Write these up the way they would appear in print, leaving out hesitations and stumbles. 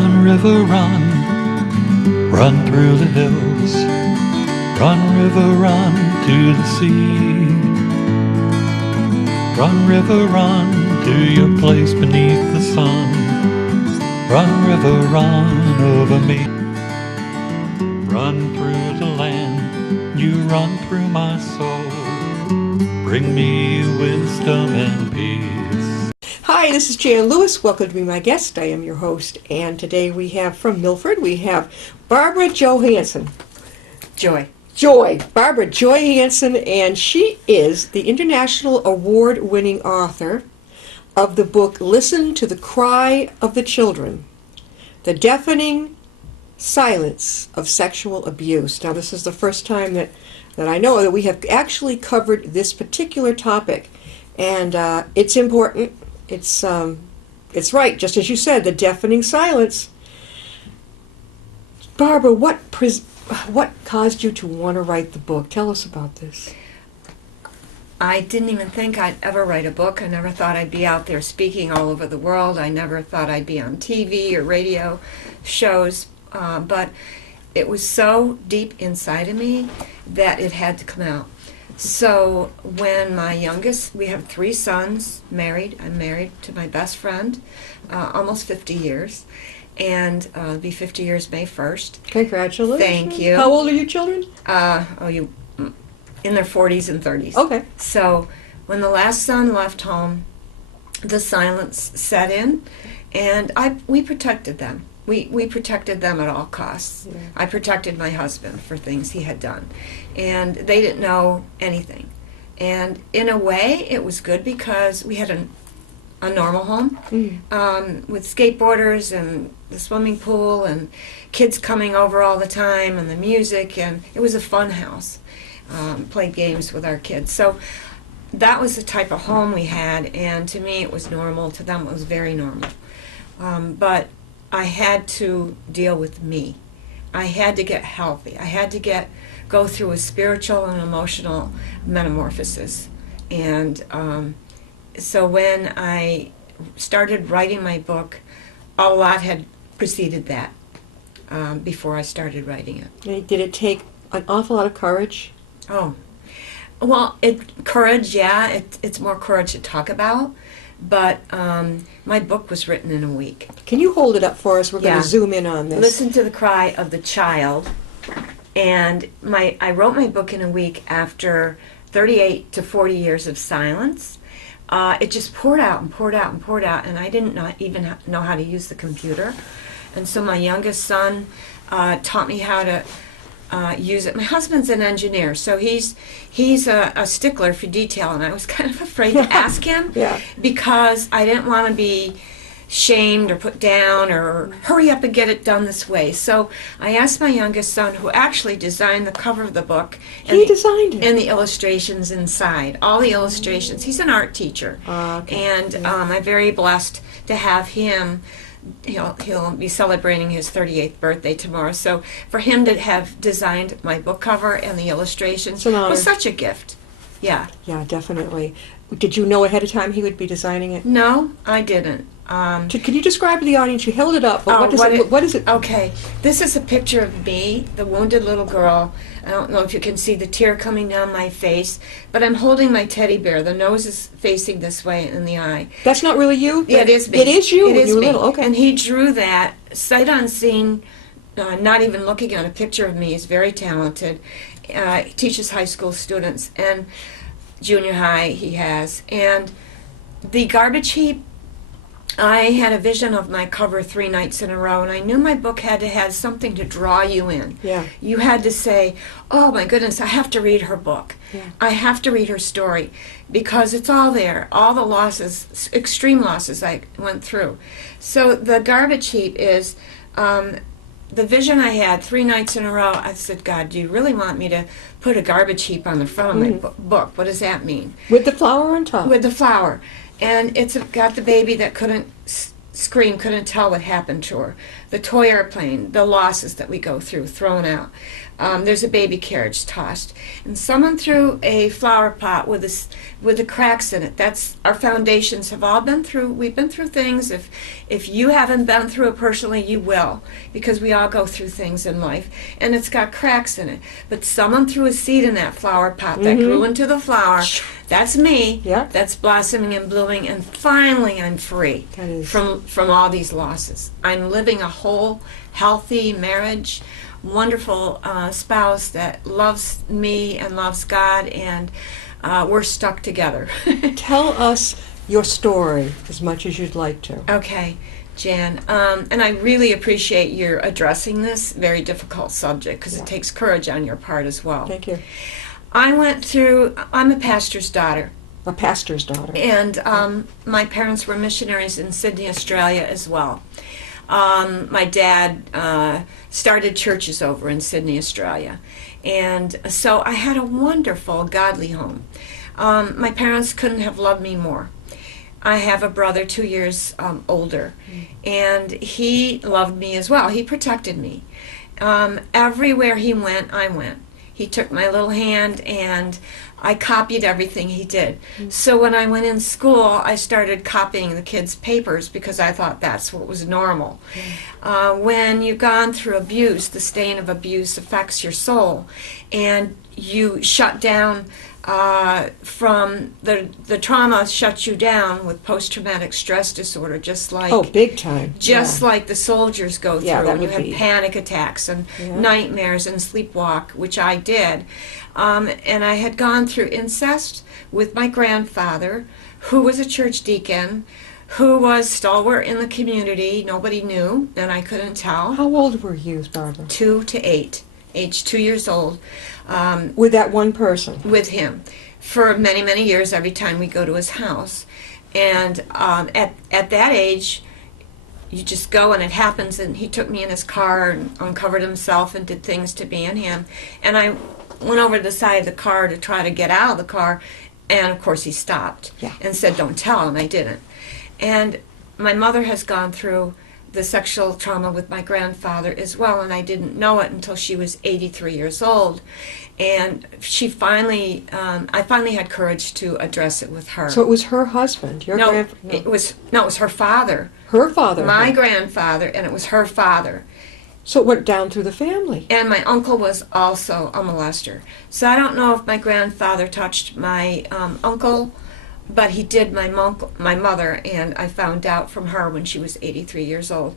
Run, river, run, run through the hills. Run, river, run to the sea. Run, river, run to your place beneath the sun. Run, river, run over me. Run through the land, you run through my soul. Bring me wisdom and peace. Hi, this is Jan Lewis. Welcome to be my guest. I am your host, and today we have from Milford, we have Barbara Hansen. Barbara Joy Hansen, and she is the international award-winning author of the book Listen to the Cry of the Children, The Deafening Silence of Sexual Abuse. Now, this is the first time that I know that we have actually covered this particular topic, and it's important. It's right, just as you said, the deafening silence. Barbara, what caused you to want to write the book? Tell us about this. I didn't even think I'd ever write a book. I never thought I'd be out there speaking all over the world. I never thought I'd be on TV or radio shows, but it was so deep inside of me that it had to come out. So when my youngest, we have 3 sons, I'm married to my best friend, almost 50 years, and it'll be 50 years May 1st. Congratulations. Thank you. How old are your children? In their 40s and 30s. Okay. So when the last son left home, the silence set in, and we protected them. We protected them at all costs. Yeah. I protected my husband for things he had done, and they didn't know anything. And in a way, it was good because we had a normal home with skateboarders and the swimming pool and kids coming over all the time and the music, and it was a fun house. Played games with our kids. So that was the type of home we had, and to me it was normal. To them it was very normal. But I had to deal with me. I had to get healthy. I had to go through a spiritual and emotional metamorphosis. And so when I started writing my book, a lot had preceded that before I started writing it. Did it take an awful lot of courage? Oh, well, courage, yeah. It's more courage to talk about. But my book was written in a week. Can you hold it up for us? We're going to zoom in on this. Listen to the Cry of the Child. And I wrote my book in a week after 38 to 40 years of silence. It just poured out and poured out and poured out, and I didn't even know how to use the computer. And so my youngest son taught me how to use it. My husband's an engineer, so he's a stickler for detail, and I was kind of afraid to ask him because I didn't want to be shamed or put down or hurry up and get it done this way. So I asked my youngest son, who actually designed the cover of the book. He designed it? And the illustrations inside. All the illustrations. He's an art teacher. And I'm very blessed to have him. He'll be celebrating his 38th birthday tomorrow. So for him to have designed my book cover and the illustrations was such a gift. Yeah. Yeah, definitely. Did you know ahead of time he would be designing it? No, I didn't. Can you describe to the audience? You held it up, but what is it? Okay, this is a picture of me, the wounded little girl. I don't know if you can see the tear coming down my face, but I'm holding my teddy bear. The nose is facing this way in the eye. That's not really you? Yeah, it is me. It is you? It is me. Little. Okay. And he drew that sight unseen, not even looking at a picture of me. He's very talented. He teaches high school students, and junior high he has. And the garbage heap, I had a vision of my cover 3 nights in a row, and I knew my book had to have something to draw you in. Yeah. You had to say, oh my goodness, I have to read her book. Yeah. I have to read her story, because it's all there, all the losses, extreme losses I went through. So the garbage heap is the vision I had 3 nights in a row. I said, God, do you really want me to put a garbage heap on the front of my book? What does that mean? With the flower on top? With the flower. And it's got the baby that couldn't scream, couldn't tell what happened to her. the toy airplane, the losses that we go through, thrown out. There's a baby carriage tossed, and someone threw a flower pot with the cracks in it. That's our foundations have all been through. We've been through things. If you haven't been through it personally, you will, because we all go through things in life, and it's got cracks in it. But someone threw a seed in that flower pot that grew into the flower. That's me. Yeah. That's blossoming and blooming, and finally I'm free from all these losses. I'm living a whole, healthy marriage, wonderful spouse that loves me and loves God, and we're stuck together. Tell us your story as much as you'd like to. Okay, Jan, and I really appreciate your addressing this very difficult subject, because it takes courage on your part as well. Thank you. I'm a pastor's daughter. A pastor's daughter. And my parents were missionaries in Sydney, Australia as well. My dad started churches over in Sydney, Australia. And so I had a wonderful, godly home. My parents couldn't have loved me more. I have a brother 2 years older, and he loved me as well. He protected me. Everywhere he went, I went. He took my little hand, and I copied everything he did. So when I went in school, I started copying the kids' papers because I thought that's what was normal. When you've gone through abuse, the stain of abuse affects your soul, and you shut down from the trauma shuts you down with post-traumatic stress disorder, just like big time. Just like the soldiers go through, and you have be panic attacks and nightmares and sleepwalk, which I did. And I had gone through incest with my grandfather, who was a church deacon, who was stalwart in the community. Nobody knew, and I couldn't tell. How old were you, Barbara? 2 to 8, age 2 years old. With that one person? With him. For many, many years, every time we go to his house. And at that age, you just go and it happens, and he took me in his car and uncovered himself and did things to me and him. And I went over to the side of the car to try to get out of the car, and of course he stopped and said, "Don't tell," and I didn't. And my mother has gone through the sexual trauma with my grandfather as well, and I didn't know it until she was 83 years old. And she finally, I finally had courage to address it with her. So it was her husband, it was her father. Her father? My grandfather, and it was her father. So it went down through the family. And my uncle was also a molester. So I don't know if my grandfather touched my uncle, but he did my mother, and I found out from her when she was 83 years old.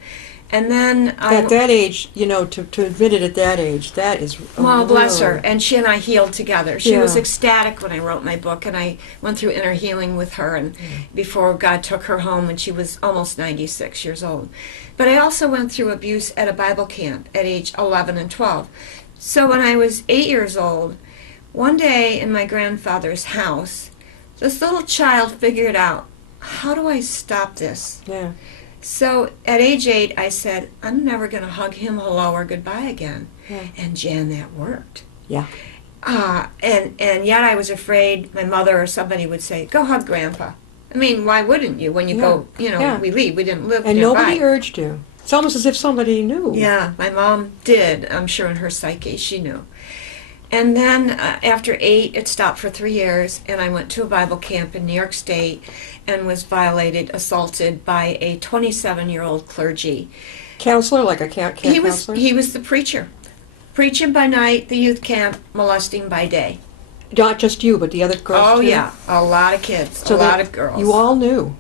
And then at that age, to admit it at that age, that is well, bless her. And she and I healed together. She was ecstatic when I wrote my book, and I went through inner healing with her, and before God took her home when she was almost 96 years old. But I also went through abuse at a Bible camp at age 11 and 12. So when I was 8 years old, one day in my grandfather's house, this little child figured out, how do I stop this? Yeah. So at age 8, I said, I'm never going to hug him hello or goodbye again. Yeah. And Jan, that worked. Yeah. And yet I was afraid my mother or somebody would say, go hug Grandpa. I mean, why wouldn't you? When you go, we leave. We didn't live and nearby. Nobody urged you. It's almost as if somebody knew. Yeah, my mom did. I'm sure in her psyche she knew. And then after 8, it stopped for 3 years, and I went to a Bible camp in New York State and was assaulted by a 27-year-old clergy. Counselor, like a camp counselor? He was the preacher. Preaching by night, the youth camp, molesting by day. Not just you, but the other girls too? Oh, yeah. A lot of kids, so a lot of girls. You all knew?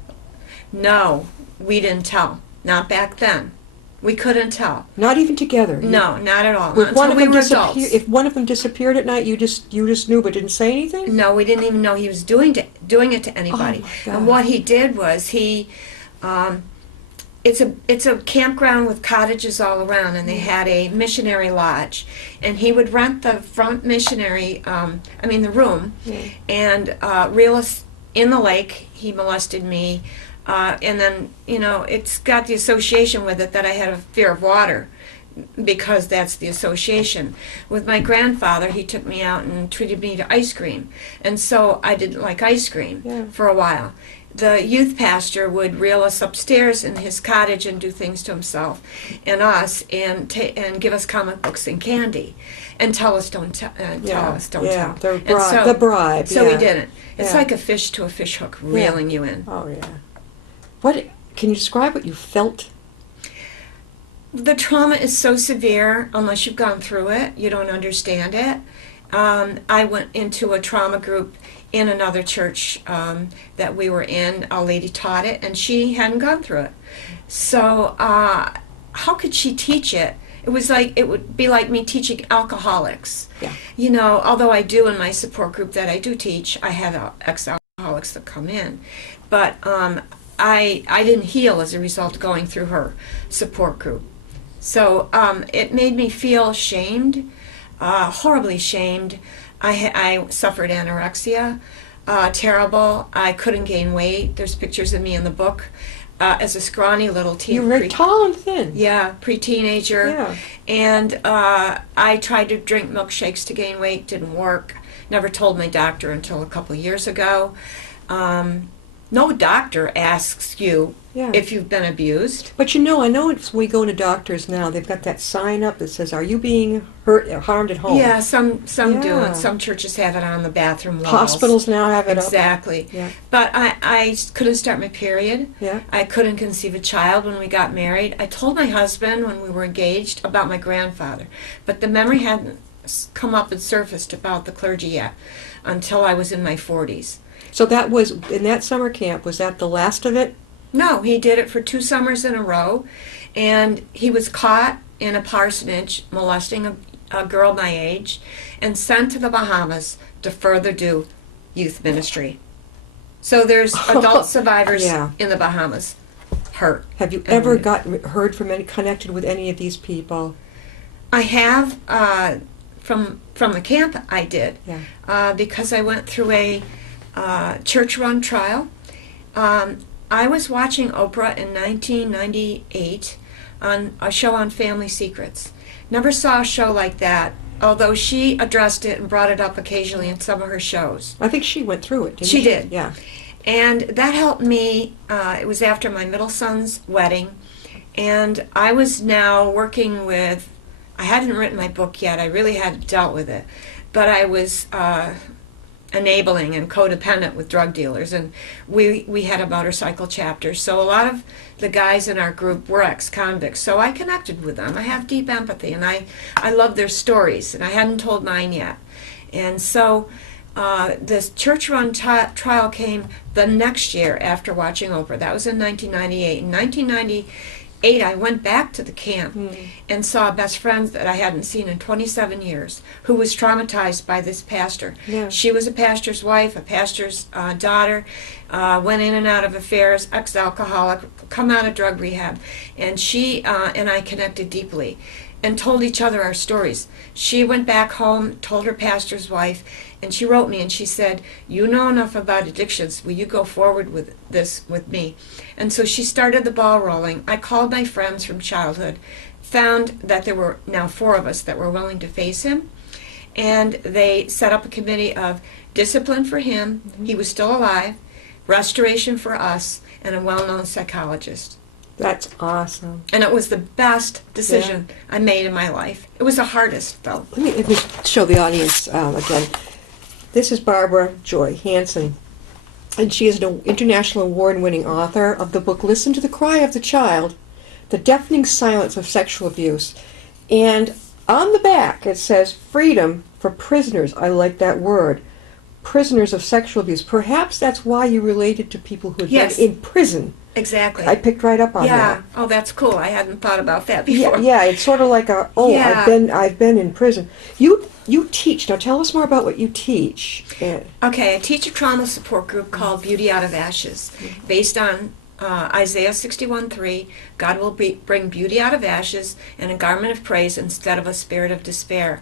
No, we didn't tell. Not back then. We couldn't tell. Not even together? No, not at all. Until we were adults. If one of them disappeared at night, you just knew but didn't say anything? No, we didn't even know he was doing it to anybody. Oh, my God. And what he did was it's a campground with cottages all around, and they had a missionary lodge, and he would rent the front the room, and reel us in the lake. He molested me. And then, it's got the association with it that I had a fear of water. because that's the association. With my grandfather, he took me out and treated me to ice cream. And so I didn't like ice cream for a while. The youth pastor would reel us upstairs in his cottage and do things to himself and us, and give us comic books and candy, and tell us don't tell. Tell. The bribe. So we didn't. It's like a fish to a fish hook, reeling you in. Oh yeah. What can you describe what you felt? The trauma is so severe. Unless you've gone through it, you don't understand it. I went into a trauma group in another church that we were in. A lady taught it, and she hadn't gone through it. So how could she teach it? It would be like me teaching alcoholics. Yeah. You know, although I do in my support group that I do teach, I have ex-alcoholics that come in. But I didn't heal as a result of going through her support group. So it made me feel shamed, horribly shamed. I suffered anorexia, terrible. I couldn't gain weight. There's pictures of me in the book as a scrawny little teen. You were very tall and thin. Yeah, pre-teenager. Yeah. And I tried to drink milkshakes to gain weight. Didn't work. Never told my doctor until a couple years ago. No doctor asks you if you've been abused. But you know, I know when we go to doctors now, they've got that sign up that says, "Are you being hurt or harmed at home?" Yeah, some do, and some churches have it on the bathroom walls. Hospitals now have it exactly. up. Yeah. But I couldn't start my period. Yeah. I couldn't conceive a child when we got married. I told my husband when we were engaged about my grandfather, but the memory hadn't come up and surfaced about the clergy yet until I was in my 40s. So that was, in that summer camp, was that the last of it? No, he did it for 2 summers in a row, and he was caught in a parsonage molesting a girl my age and sent to the Bahamas to further do youth ministry. So there's adult survivors in the Bahamas hurt. Have you ever heard from connected with any of these people? I have, from the camp I did, because I went through a church-run trial. I was watching Oprah in 1998 on a show on family secrets. Never saw a show like that, although she addressed it and brought it up occasionally in some of her shows. I think she went through it, didn't she? She did. Yeah. And that helped me. It was after my middle son's wedding, and I was now working with, I hadn't written my book yet, I really hadn't dealt with it, but I was enabling and codependent with drug dealers, and we had a motorcycle chapter. So a lot of the guys in our group were ex-convicts, so I connected with them. I have deep empathy, and I love their stories, and I hadn't told mine yet. And so this church-run trial came the next year after watching Oprah. That was in 1998. In 1998, I went back to the camp and saw a best friend that I hadn't seen in 27 years who was traumatized by this pastor. Yeah. She was a pastor's wife, a pastor's daughter, went in and out of affairs, ex-alcoholic, come out of drug rehab. And she and I connected deeply and told each other our stories. She went back home, told her pastor's wife, and she wrote me and she said, "You know enough about addictions. Will you go forward with this with me?" And so she started the ball rolling. I called my friends from childhood, found that there were now 4 of us that were willing to face him, and they set up a committee of discipline for him, he was still alive, restoration for us, and a well-known psychologist. That's awesome. And it was the best decision I made in my life. It was the hardest, though. Let me show the audience again. This is Barbara Joy Hansen, and she is an international award-winning author of the book Listen to the Cry of the Child, The Deafening Silence of Sexual Abuse. And on the back it says, "Freedom for prisoners." I like that word. Prisoners of sexual abuse. Perhaps that's why you related to people who had been in prison. Exactly. I picked right up on that. Yeah. Oh, that's cool. I hadn't thought about that before. Yeah, it's sort of like I've been in prison. You teach. Now tell us more about what you teach. Okay, I teach a trauma support group called Beauty Out of Ashes, based on Isaiah 61:3. God will bring beauty out of ashes and a garment of praise instead of a spirit of despair.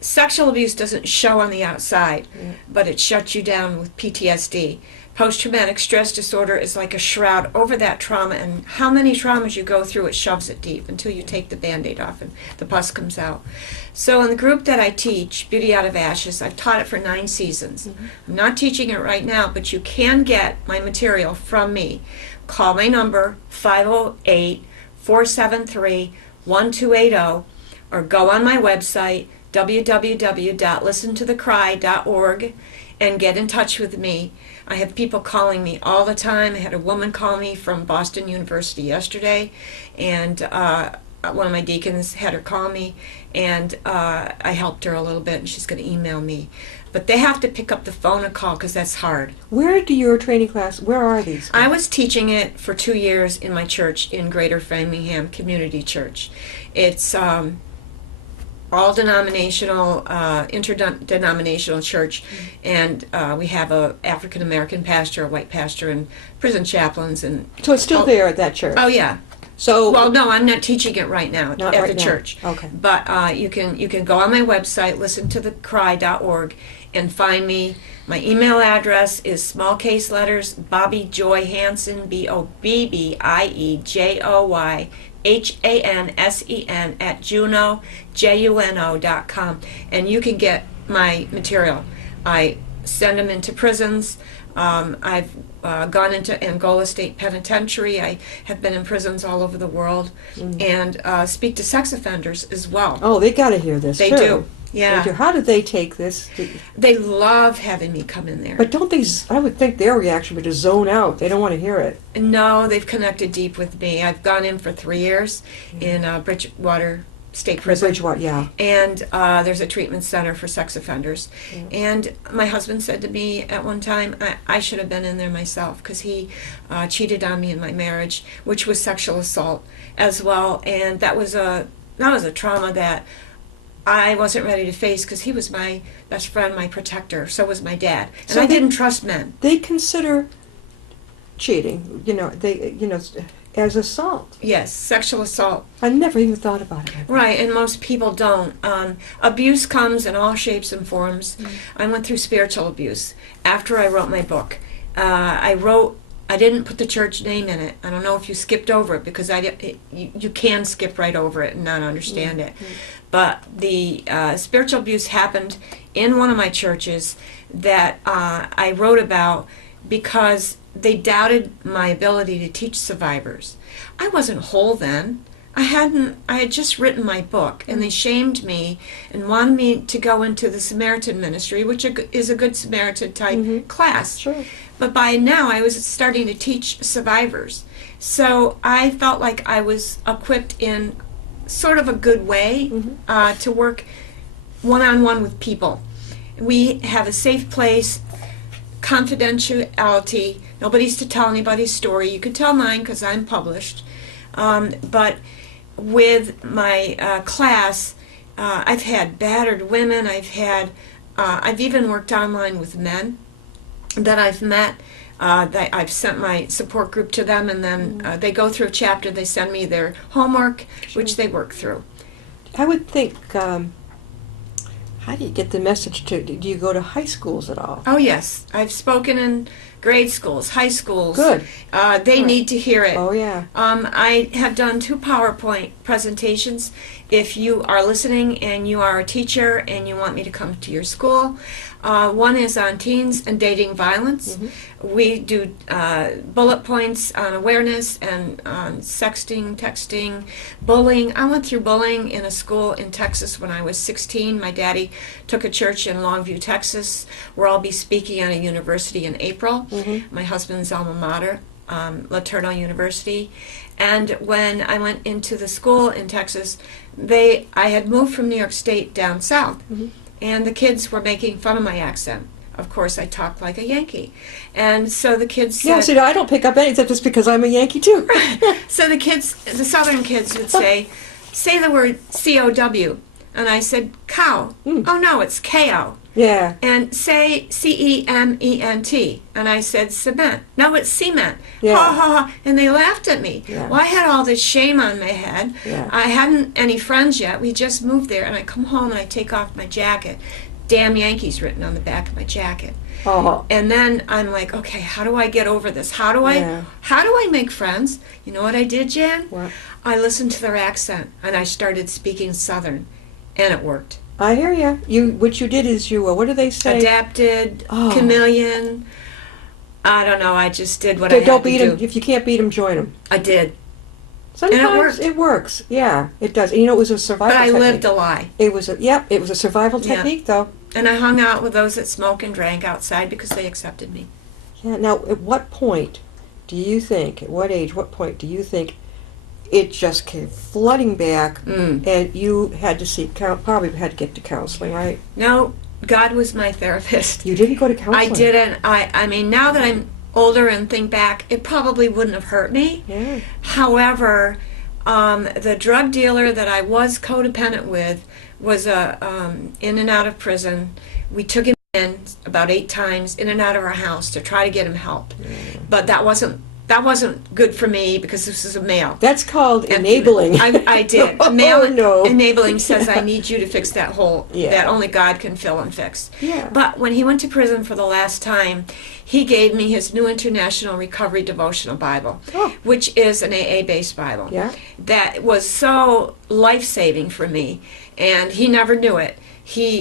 sexual abuse doesn't show on the outside, but it shuts you down with PTSD. Post-traumatic stress disorder is like a shroud over that trauma, and how many traumas you go through, it shoves it deep until you take the Band-Aid off and the pus comes out. So in the group that I teach, Beauty Out of Ashes, I've taught it for 9 seasons. I'm not teaching it right now, but you can get my material from me. Call my number, 508-473-1280, or go on my website, www.listentothecry.org, and get in touch with me. I have people calling me all the time. I had a woman call me from Boston University yesterday, and one of my deacons had her call me, and I helped her a little bit, and she's going to email me. But they have to pick up the phone and call because that's hard. Where do your training class, where are these? I was teaching it for 2 years in my church in Greater Framingham Community Church. It's all denominational, interdenominational church, and we have a African American pastor, a white pastor, and prison chaplains, and So it's still there at that church? oh yeah. So Well, no, I'm not teaching it right now Not at right the now. church. Okay. But you can go on my website, listentothecry.org, and find me. My email address is small case letters, Bobby Joy Hansen, BOBBIEJOY HANSEN at juno.com, and you can get my material. I send them into prisons. I've gone into Angola State Penitentiary. I have been in prisons all over the world, and speak to sex offenders as well. Oh, they got to hear this. They too. do. Yeah. They do. How do they take this? They love having me come in there. But don't they, I would think their reaction would just zone out. They don't want to hear it. No, they've connected deep with me. I've gone in for 3 years in Bridgewater State Prison. Bridgewater, yeah. And there's a treatment center for sex offenders. And my husband said to me at one time, I should have been in there myself, because he cheated on me in my marriage, which was sexual assault as well. And that was a trauma that I wasn't ready to face, because he was my best friend, my protector. So was my dad. And So I they- didn't trust men. They consider cheating, as assault. Yes, sexual assault. I never even thought about it. Right, and most people don't. Abuse comes in all shapes and forms. I went through spiritual abuse after I wrote my book. I didn't put the church name in it. I don't know if you skipped over it, because you can skip right over it and not understand it. But the spiritual abuse happened in one of my churches that I wrote about because they doubted my ability to teach survivors. I wasn't whole then. I had just written my book, and they shamed me and wanted me to go into the Samaritan ministry, which is a Good Samaritan type class. Sure. But by now I was starting to teach survivors. So I felt like I was equipped in sort of a good way to work one-on-one with people. We have a safe place, confidentiality. Nobody's to tell anybody's story. You can tell mine because I'm published. But with my class, I've had battered women. I've even worked online with men that I've met. That I've sent my support group to them, and then they go through a chapter. They send me their homework, which they work through. I would think, how do you get the message to, do you go to high schools at all? Oh yes, I've spoken in grade schools, high schools. Good. They need to hear it. Oh, yeah. I have done 2 PowerPoint presentations. If you are listening and you are a teacher and you want me to come to your school, one is on teens and dating violence. We do bullet points on awareness and on sexting, texting, bullying. I went through bullying in a school in Texas when I was 16. My daddy took a church in Longview, Texas, where I'll be speaking at a university in April. My husband's alma mater, Laterno University. And when I went into the school in Texas, I had moved from New York State down south, and the kids were making fun of my accent. Of course, I talk like a Yankee. And so the kids said... Yeah, so I don't pick up anything just because I'm a Yankee, too. So the southern kids would say the word C-O-W. And I said, cow. Oh, no, it's K-O. Yeah. and say C-E-M-E-N-T. And I said cement. No, it's cement. Yeah. Ha ha ha. And they laughed at me. Yeah. Well, I had all this shame on my head. Yeah. I hadn't any friends yet. We just moved there. And I come home and I take off my jacket. Damn Yankees written on the back of my jacket. Oh. And then I'm like, okay, how do I get over this? How do I make friends? You know what I did, Jan? What? I listened to their accent and I started speaking Southern, and it worked. I hear you. What you did is you, what do they say? Adapted, Oh. chameleon. I don't know. I just did what I had Don't to beat do. them. If you can't beat them, join them. I did, Sometimes worked. it works. Yeah, it does. And you know, it was a survival but I technique. lived a lie. It was a survival Yeah. technique, though. And I hung out with those that smoked and drank outside because they accepted me. Yeah. Now, at what point do you think? At what age? What point do you think it just came flooding back, and you had to seek probably had to get to counseling, right? No, God was my therapist. You didn't go to counseling. I didn't. I mean, now that I'm older and think back, it probably wouldn't have hurt me. Yeah. However, the drug dealer that I was codependent with was in and out of prison. We took him in about 8 times, in and out of our house, to try to get him help. But that wasn't good for me because this is a male. That's called And enabling. I did. Oh, Male no. enabling says, Yeah. I need you to fix that hole Yeah. that only God can fill and fix. Yeah. But when he went to prison for the last time, he gave me his New International Recovery Devotional Bible, Oh. which is an AA-based Bible. Yeah. That was so life-saving for me, and he never knew it.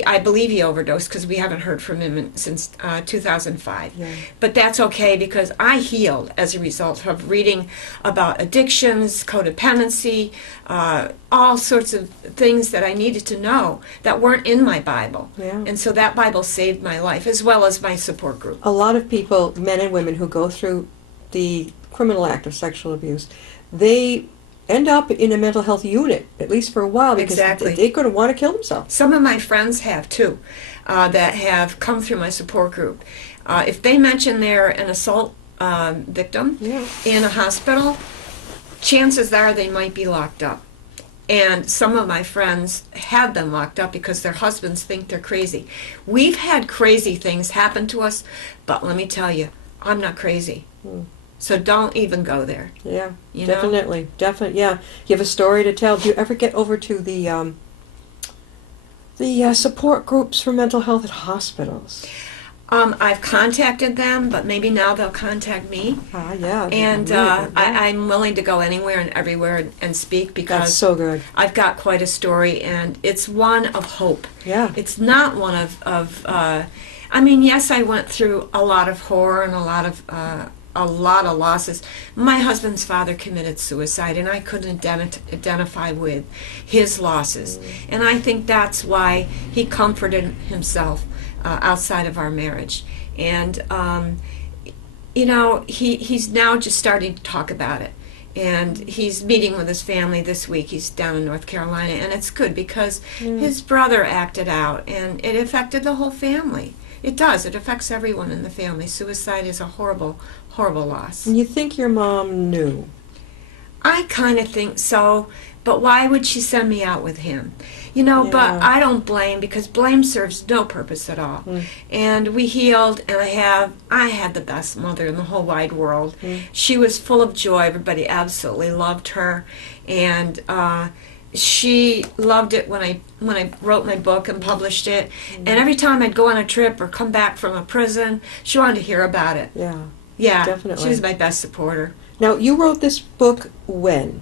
I believe he overdosed because we haven't heard from him since 2005. Yeah. But that's okay because I healed as a result of reading about addictions, codependency, all sorts of things that I needed to know that weren't in my Bible. Yeah. And so that Bible saved my life as well as my support group. A lot of people, men and women, who go through the criminal act of sexual abuse, they end up in a mental health unit, at least for a while, because Exactly. they're going to want to kill themselves. Some of my friends have too, that have come through my support group. If they mention they're an assault victim Yeah. in a hospital, chances are they might be locked up. And some of my friends have been locked up because their husbands think they're crazy. We've had crazy things happen to us, but let me tell you, I'm not crazy. So don't even go there. Yeah, You know? definitely. Yeah. You have a story to tell. Do you ever get over to the support groups for mental health at hospitals? I've contacted them, but maybe now they'll contact me. Yeah. And yeah. I'm willing to go anywhere and everywhere and speak That's because so good. I've got quite a story, and it's one of hope. Yeah. It's not one of I mean, yes, I went through a lot of horror and a lot of losses. My husband's father committed suicide, and I couldn't identify with his losses. And I think that's why he comforted himself outside of our marriage. And, you know, he's now just starting to talk about it. And he's meeting with his family this week. He's down in North Carolina, and it's good because his brother acted out, and it affected the whole family. It does. It affects everyone in the family. Suicide is a horrible, horrible loss. And you think your mom knew? I kind of think so, but why would she send me out with him? You know, Yeah. but I don't blame because blame serves no purpose at all. And we healed, and I had the best mother in the whole wide world. She was full of joy. Everybody absolutely loved her, and she loved it when I wrote my book and published it. And every time I'd go on a trip or come back from a prison, she wanted to hear about it. Yeah. Yeah, Definitely. she was my best supporter. Now, you wrote this book when?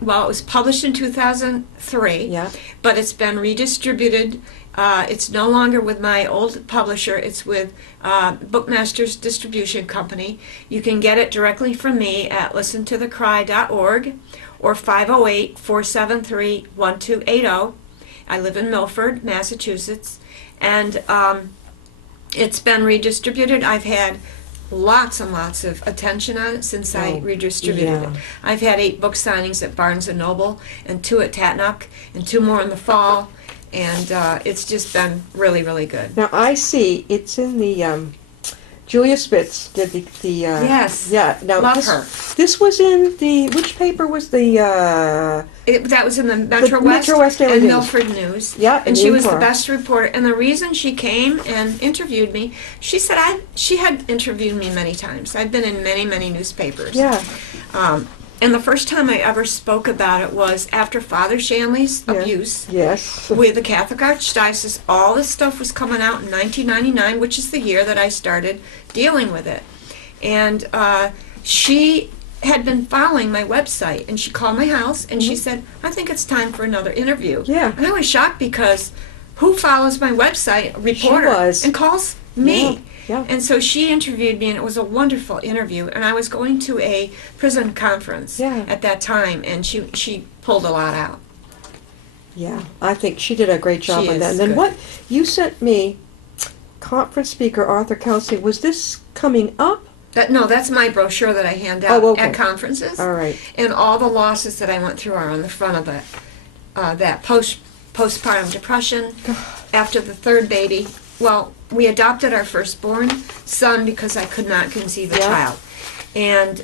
Well, it was published in 2003, Yeah. but it's been redistributed. It's no longer with my old publisher. It's with Bookmasters Distribution Company. You can get it directly from me at listentothecry.org or 508-473-1280. I live in Milford, Massachusetts, and it's been redistributed. I've had lots and lots of attention on it since I Oh, redistributed yeah. it. I've had 8 book signings at Barnes & Noble and 2 at Tatnuck and 2 more in the fall, and it's just been really, really good. Now, I see it's in the Julia Spitz did the Yes. yeah. Now Love this, her. This was in the, which paper was the, That was in the Metro West Metro West Daily and News. Milford News. Yeah, and the she was the Inquirer. best reporter. And the reason she came and interviewed me, she said she had interviewed me many times. I've been in many, many newspapers. Yeah. And the first time I ever spoke about it was after Father Shanley's abuse. Yes. With the Catholic Archdiocese. All this stuff was coming out in 1999, which is the year that I started dealing with it. And she had been following my website, and she called my house, and she said, I think it's time for another interview. Yeah. And I was shocked because who follows my website? A reporter. She was. And calls me. Yeah. Yeah. And so she interviewed me, and it was a wonderful interview. And I was going to a prison conference at that time, and she pulled a lot out. Yeah, I think she did a great job She on that. is And then good. what you sent me, conference speaker Arthur Kelsey, was this coming up? No, that's my brochure that I hand out Oh, okay. at conferences. All right. And all the losses that I went through are on the front of it. That postpartum depression after the third baby. Well, we adopted our firstborn son because I could not conceive a child. And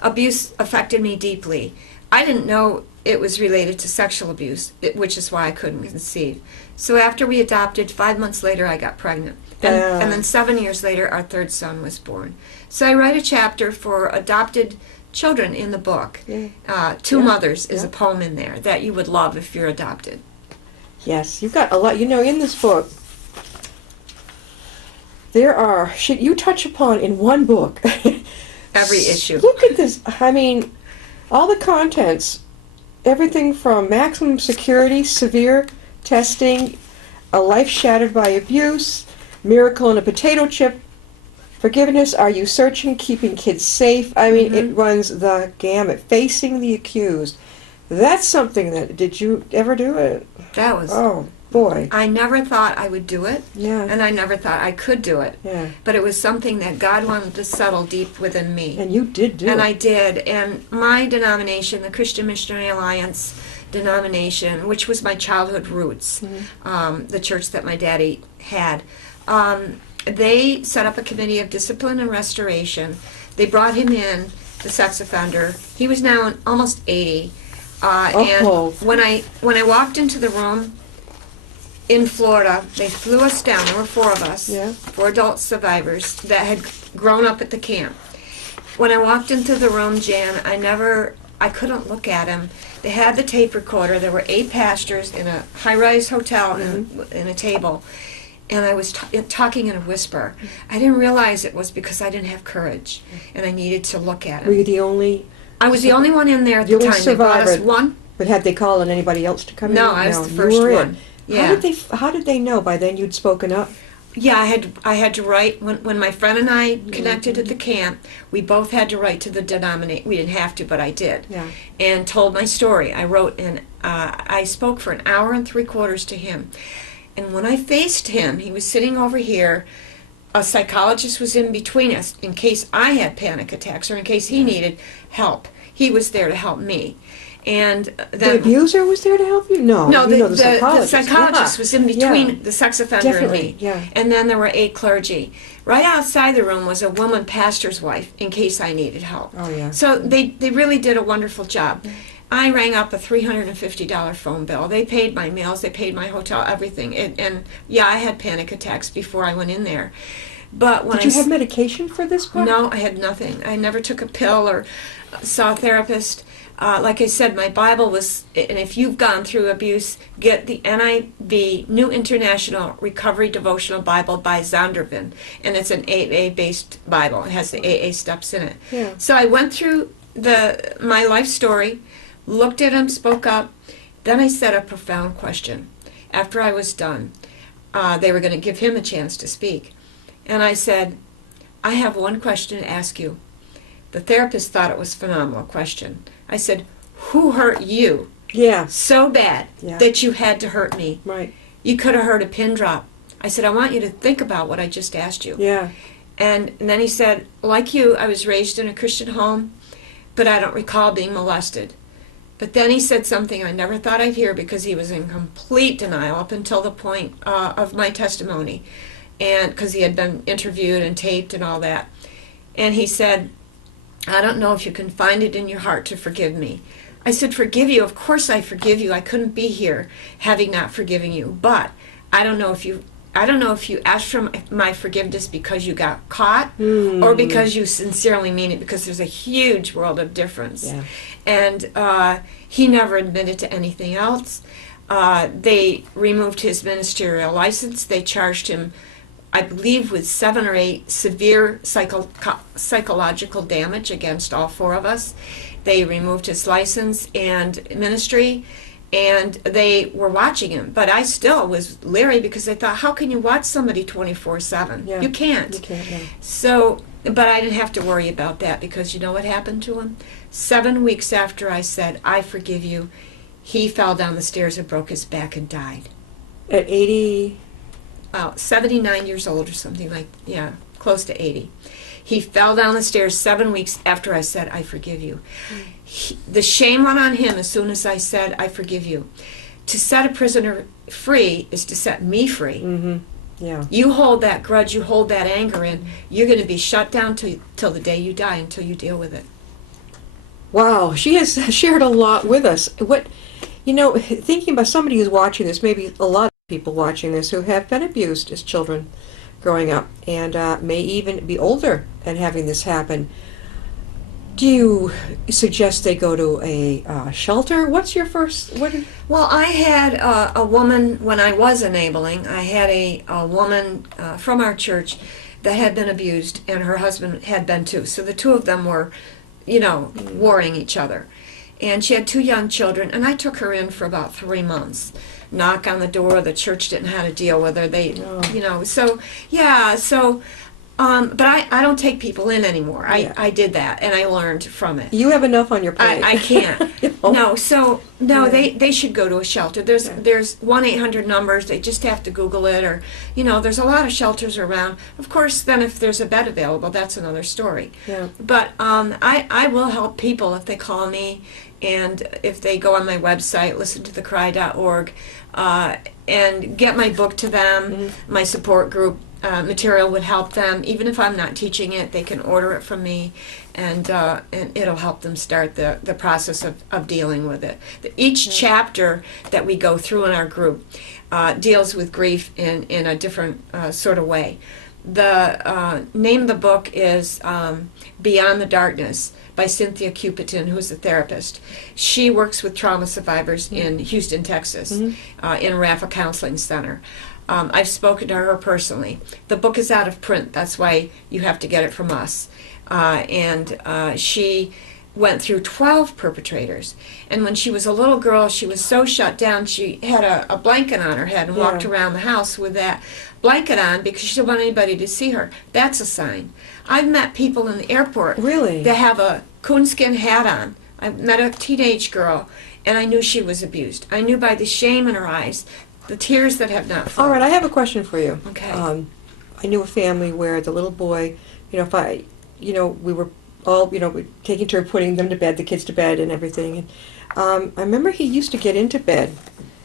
abuse affected me deeply. I didn't know it was related to sexual abuse, which is why I couldn't conceive. So after we adopted, 5 months later, I got pregnant. And then 7 years later, our third son was born. So I write a chapter for adopted children in the book. Two Mothers is a poem in there that you would love if you're adopted. Yes, you've got a lot. You know, in this book, there are, you touch upon in one book. Every issue. Look at this. I mean, all the contents, everything from maximum security, severe testing, a life shattered by abuse, miracle in a potato chip, forgiveness, are you searching, keeping kids safe. I mean, it runs the gamut. Facing the accused. That's something that, did you ever do it? That was... Oh, boy. I never thought I would do it. Yeah. And I never thought I could do it. Yeah. But it was something that God wanted to settle deep within me. And you did do it. And I did. And my denomination, the Christian Missionary Alliance denomination, which was my childhood roots, the church that my daddy had, they set up a committee of discipline and restoration. They brought him in, the sex offender. He was now almost 80. And when I walked into the room in Florida, they flew us down. There were 4 of us, 4 adult survivors that had grown up at the camp. When I walked into the room, Jan, I couldn't look at him. They had the tape recorder. There were 8 pastors in a high-rise hotel in a table. And I was talking in a whisper. I didn't realize it was because I didn't have courage, and I needed to look at him. Were you the only? I was the only one in there at the time. They brought us one. But had they called on anybody else to come in? No, I was the first one. Yeah. How did they know? By then you'd spoken up? Yeah, I had to write, when my friend and I connected at the camp, we both had to write to the denomination. We didn't have to, but I did. Yeah. And told my story. I wrote, and I spoke for 1 hour and 3/4 to him. And when I faced him, he was sitting over here. A psychologist was in between us in case I had panic attacks or in case he needed help. He was there to help me. And then the abuser was there to help you? No, the psychologist. psychologist was in between the sex offender and me. Yeah. And then there were 8 clergy. Right outside the room was a woman pastor's wife in case I needed help. Oh, yeah. So they really did a wonderful job. I rang up a $350 phone bill. They paid my meals, they paid my hotel, everything. And I had panic attacks before I went in there. But when Did you have medication for this part? No, I had nothing. I never took a pill or saw a therapist. Like I said, my Bible was, and if you've gone through abuse, get the NIV, New International Recovery Devotional Bible by Zondervan. And it's an AA-based Bible. It has the AA steps in it. Yeah. So I went through my life story, looked at him, spoke up. Then I said a profound question. After I was done, they were going to give him a chance to speak. And I said, I have one question to ask you. The therapist thought it was a phenomenal question. I said, who hurt you so bad that you had to hurt me? Right. You could have heard a pin drop. I said, I want you to think about what I just asked you. Yeah. And then he said, like you, I was raised in a Christian home, but I don't recall being molested. But then he said something I never thought I'd hear because he was in complete denial up until the point of my testimony, and because he had been interviewed and taped and all that. And he said, I don't know if you can find it in your heart to forgive me. I said, forgive you? Of course I forgive you. I couldn't be here having not forgiven you. But I don't know if you asked for my forgiveness because you got caught or because you sincerely mean it, because there's a huge world of difference. Yeah. And he never admitted to anything else. They removed his ministerial license. They charged him, I believe, with 7 or 8 severe psychological damage against all 4 of us. They removed his license and ministry, and they were watching him. But I still was leery because I thought, how can you watch somebody 24/7? Yeah. You can't. You can't, no. So, but I didn't have to worry about that, because you know what happened to him? 7 weeks after I said, I forgive you, he fell down the stairs and broke his back and died. At 80? 79 years old or something, like, yeah, close to 80. He fell down the stairs 7 weeks after I said, I forgive you. The shame went on him as soon as I said, I forgive you. To set a prisoner free is to set me free. Mm-hmm. Yeah. You hold that grudge, you hold that anger in, you're going to be shut down till the day you die, until you deal with it. Wow, she has shared a lot with us. Thinking about somebody who's watching this, maybe a lot of people watching this who have been abused as children growing up, and may even be older and having this happen. Do you suggest they go to a shelter? What's your first? Well, I had a woman, when I was enabling, I had a woman from our church that had been abused, and her husband had been too. So the 2 of them were, warring each other. And she had 2 young children, and I took her in for about 3 months. Knock on the door, the church didn't know how to deal with her. But I don't take people in anymore. Yeah. I did that, and I learned from it. You have enough on your plate. I can't. No. No, they should go to a shelter. There's 1-800 numbers. They just have to Google it, or there's a lot of shelters around. Of course, then if there's a bed available, that's another story. Yeah. But I will help people if they call me, and if they go on my website, listentothecry.org, and get my book to them. My support group material would help them. Even if I'm not teaching it, they can order it from me, and it'll help them start the process of dealing with it. Each chapter that we go through in our group deals with grief in a different sort of way. The name of the book is Beyond the Darkness by Cynthia Cupiton, who's a therapist. She works with trauma survivors in Houston, Texas, in Rafa Counseling Center. I've spoken to her personally. The book is out of print. That's why you have to get it from us. She went through 12 perpetrators. And when she was a little girl, she was so shut down, she had a blanket on her head and walked around the house with that blanket on because she didn't want anybody to see her. That's a sign. I've met people in the airport Really? that have a coonskin hat on. I met a teenage girl, and I knew she was abused. I knew by the shame in her eyes, the tears that have not fallen. All right, I have a question for you. Okay. I knew a family where the little boy, we were all, we taking turn putting them to bed, the kids to bed and everything. And I remember he used to get into bed.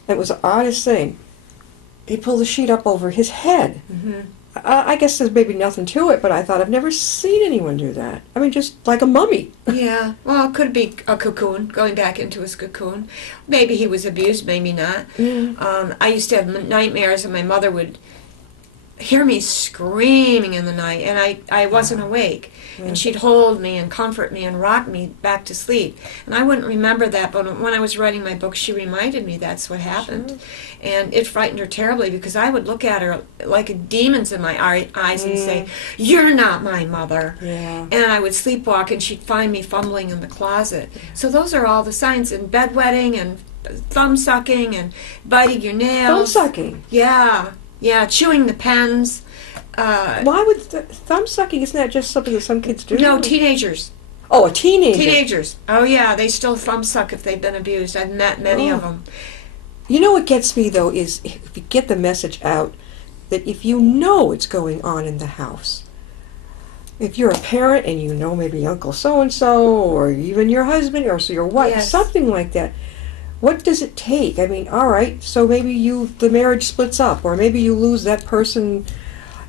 It was the oddest thing. He'd pull the sheet up over his head. Mm-hmm. I guess there's maybe nothing to it, but I thought I've never seen anyone do that. I mean, just like a mummy. Yeah, well, it could be a cocoon, going back into his cocoon. Maybe he was abused, maybe not. I used to have nightmares, and my mother would hear me screaming in the night, and I wasn't awake. And she'd hold me and comfort me and rock me back to sleep. And I wouldn't remember that, but when I was writing my book, she reminded me that's what happened. Sure. And it frightened her terribly because I would look at her like demons in my eyes and say, "You're not my mother." Yeah. And I would sleepwalk, and she'd find me fumbling in the closet. So those are all the signs, and bedwetting and thumb sucking and biting your nails. Thumb sucking? Yeah, chewing the pens. Why would thumb sucking? Isn't that just something that some kids do? No, teenagers. Oh, a teenager. Teenagers. Oh, yeah, they still thumb suck if they've been abused. I've met many of them. You know what gets me, though, is if you get the message out that if you know what's going on in the house, if you're a parent and you know maybe Uncle so-and-so or even your husband or your wife, something like that, what does it take? I mean, all right, so maybe the marriage splits up or maybe you lose that person.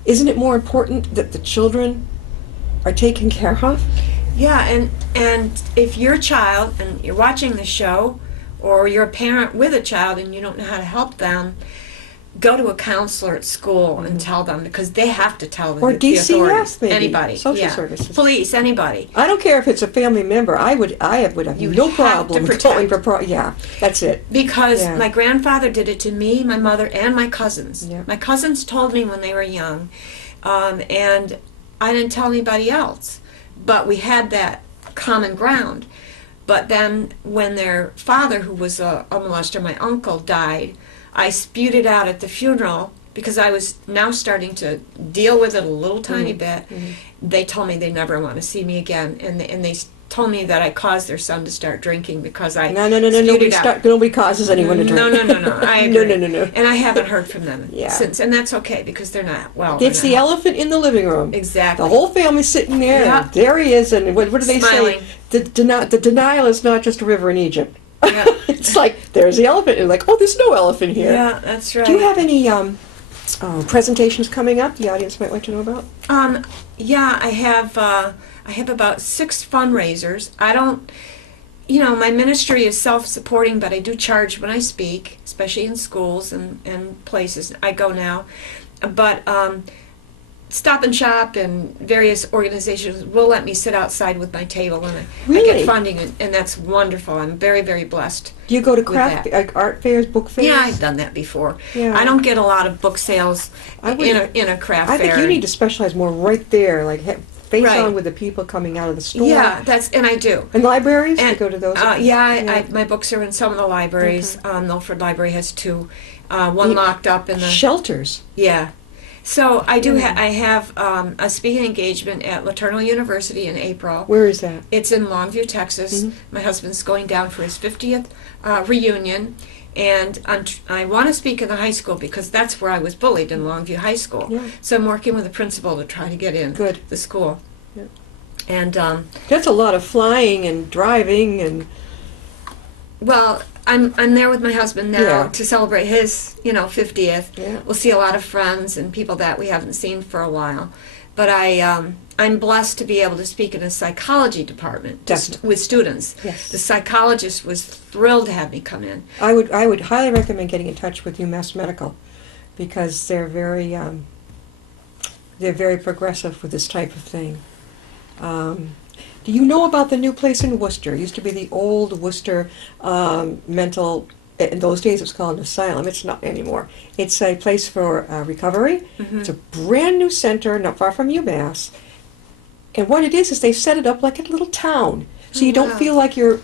Isn't it more important that the children are taken care of? Yeah, and if you're a child and you're watching the show, or you're a parent with a child and you don't know how to help them, go to a counselor at school and tell them, because they have to tell them. Or the authorities. DCF, maybe. Anybody. Social yeah. services. Police, anybody. I don't care if it's a family member. I would have You no have problem to going protect. for yeah, that's it. Because Yeah. my grandfather did it to me, my mother, and my cousins. Yeah. My cousins told me when they were young, and I didn't tell anybody else. But we had that common ground. But then when their father, who was a molester, my uncle, died, I spewed it out at the funeral because I was now starting to deal with it a little tiny bit. They told me they never want to see me again, and they told me that I caused their son to start drinking because I No. spewed it out. Nobody causes anyone to drink. No. I agree. No. And I haven't heard from them Yeah. since, and that's okay because they're not well. It's they're the not- elephant in the living room. Exactly. The whole family's sitting there. Yeah. There he is, and what do they Smiling. say? The denial is not just a river in Egypt. Yeah. It's like there's the elephant, and like, oh, there's no elephant here. Yeah, that's right. Do you have any presentations coming up the audience might like to know about? Yeah, I have about 6 fundraisers. I don't, my ministry is self-supporting, but I do charge when I speak, especially in schools and places I go now. But Stop and Shop and various organizations will let me sit outside with my table, and I Really? get funding, and that's wonderful. I'm very, very blessed. Do you go to With craft that. like art fairs, book fairs? Yeah, I've done that before. Yeah. I don't get a lot of book sales I would- in a craft I fair. think you need to specialize more right there, like face Right. on with the people coming out of the store. Yeah, and I do. And libraries? And, you go to those? my books are in some of the libraries. Milford Library has 2. One Yeah. locked up in the... Shelters. Yeah. So I do. I have a speaking engagement at Laternal University in April. Where is that? It's in Longview, Texas. My husband's going down for his 50th reunion, and I want to speak in the high school because that's where I was bullied, in Longview High School. Yeah. So I'm working with the principal to try to get in Good. the school. Yeah. And That's a lot of flying and driving and... well, I'm there with my husband now Yeah. to celebrate his 50th. Yeah. We'll see a lot of friends and people that we haven't seen for a while. But I'm blessed to be able to speak in a psychology department Definitely. with students. Yes. The psychologist was thrilled to have me come in. I would highly recommend getting in touch with UMass Medical because they're very progressive with this type of thing. Do you know about the new place in Worcester? It used to be the old Worcester mental. In those days, it was called an asylum. It's not anymore. It's a place for recovery. It's a brand new center, not far from UMass. And what it is they set it up like a little town, so you don't Wow. feel like you're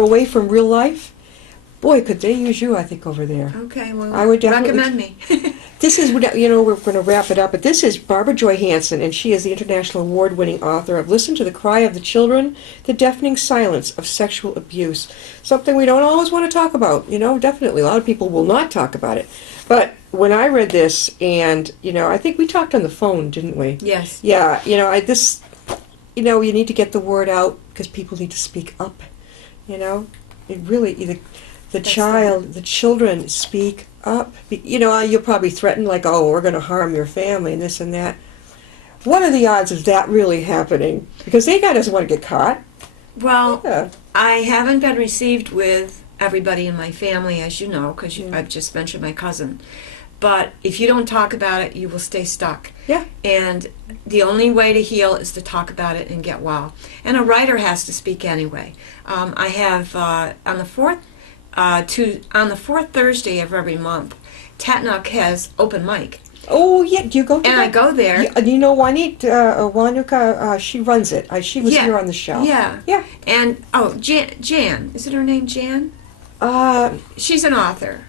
away from real life. Boy, could they use you, I think, over there. Okay, well, I would definitely- recommend me. This is, we're going to wrap it up, but this is Barbara Joy Hansen, and she is the international award-winning author of Listen to the Cry of the Children, The Deafening Silence of Sexual Abuse. Something we don't always want to talk about, definitely. A lot of people will not talk about it. But when I read this, and, I think we talked on the phone, didn't we? Yes. Yeah, you need to get the word out because people need to speak up, It really, the children speak up. You're probably threatened like, oh, we're going to harm your family and this and that. What are the odds of that really happening? Because they guy doesn't want to get caught. Well, Yeah. I haven't been received with everybody in my family, as you know, because I've just mentioned my cousin. But if you don't talk about it, you will stay stuck. Yeah. And the only way to heal is to talk about it and get well. And a writer has to speak anyway. I have on the fourth Thursday of every month, Tatnuk has open mic, Oh, yeah. Do you go to and that? I go there. Wanuka, she runs it. She was Yeah. here on the show. Yeah. Yeah. And Jan, is it her name Jan? She's an author.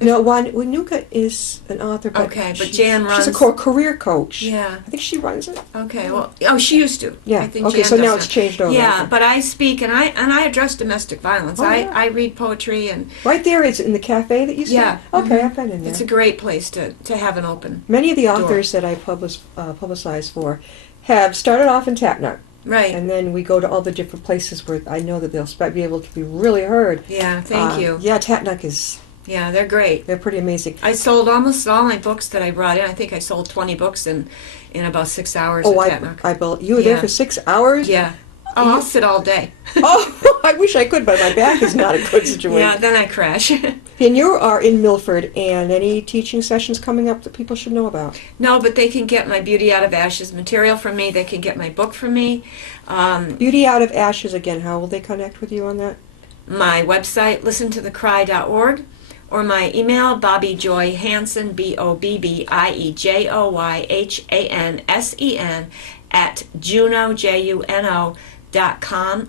No, Wanuka is an author, but Okay, but Jan she's a runs- career coach. Yeah. I think she runs it. Okay, well, she used to. Yeah, I think okay, Jan so now does it's now. changed over, Yeah, okay. but I speak and I address domestic violence. Oh, yeah. I read poetry, and Right there, it's in the cafe that you said? Yeah. Okay, Mhm. I've been in there. it's a great place to have an open. Many of the door. authors that I publicize for have started off in Tatnuk, Right. and then we go to all the different places where I know that they'll be able to be really heard. Yeah, thank you. Yeah, Tatnuk Yeah, they're great. they're pretty amazing. I sold almost all my books that I brought in. I think I sold 20 books in about 6 hours Oh, at Tatnuk. you were there Yeah. for 6 hours? Yeah. Oh, I'll sit all day. Oh, I wish I could, but my back is not a good situation. Yeah, then I crash. And you are in Milford, and any teaching sessions coming up that people should know about? No, but they can get my Beauty Out of Ashes material from me. They can get my book from me. Beauty Out of Ashes, again, how will they connect with you on that? My website, listentothecry.org, or my email, Bobby Hansen, BobbyJoyHansen, at juno.com,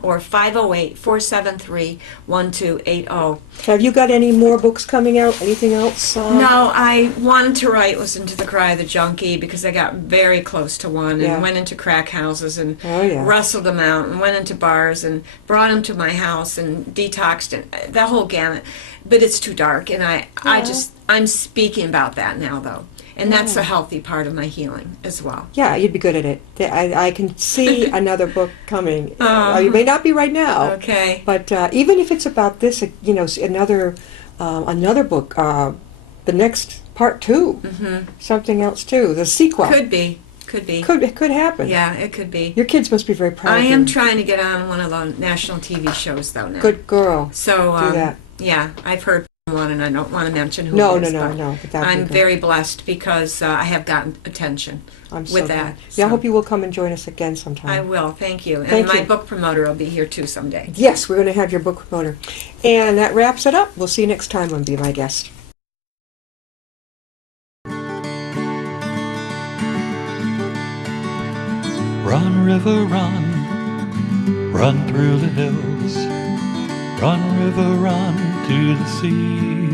or 508-473-1280. Have you got any more books coming out? Anything else? No, I wanted to write Listen to the Cry of the Junkie because I got very close to one and Yeah. went into crack houses and Oh, yeah. wrestled them out and went into bars and brought them to my house and detoxed and the whole gamut. But it's too dark, and I'm speaking about that now, though. And that's a healthy part of my healing as well. Yeah, you'd be good at it. I can see another book coming. You may not be right now. Okay. But even if it's about this, another book, the next part 2, something else too, the sequel. Could be. It could happen. Yeah, it could be. Your kids must be very proud I of you. am trying to get on one of the national TV shows, though, now. Good girl. So, Do that. yeah, I've heard one, and I don't want to mention who No, it is. no, but no. But that'd be I'm good. very blessed because I have gotten attention I'm so with glad. that. Yeah, I so. hope you will come and join us again sometime. I will, thank you. And Thank my you. book promoter will be here, too, someday. Yes, we're going to have your book promoter. And that wraps it up. We'll see you next time on Be My Guest. Run, river, run. Run through the hills. Run, river, run to the sea.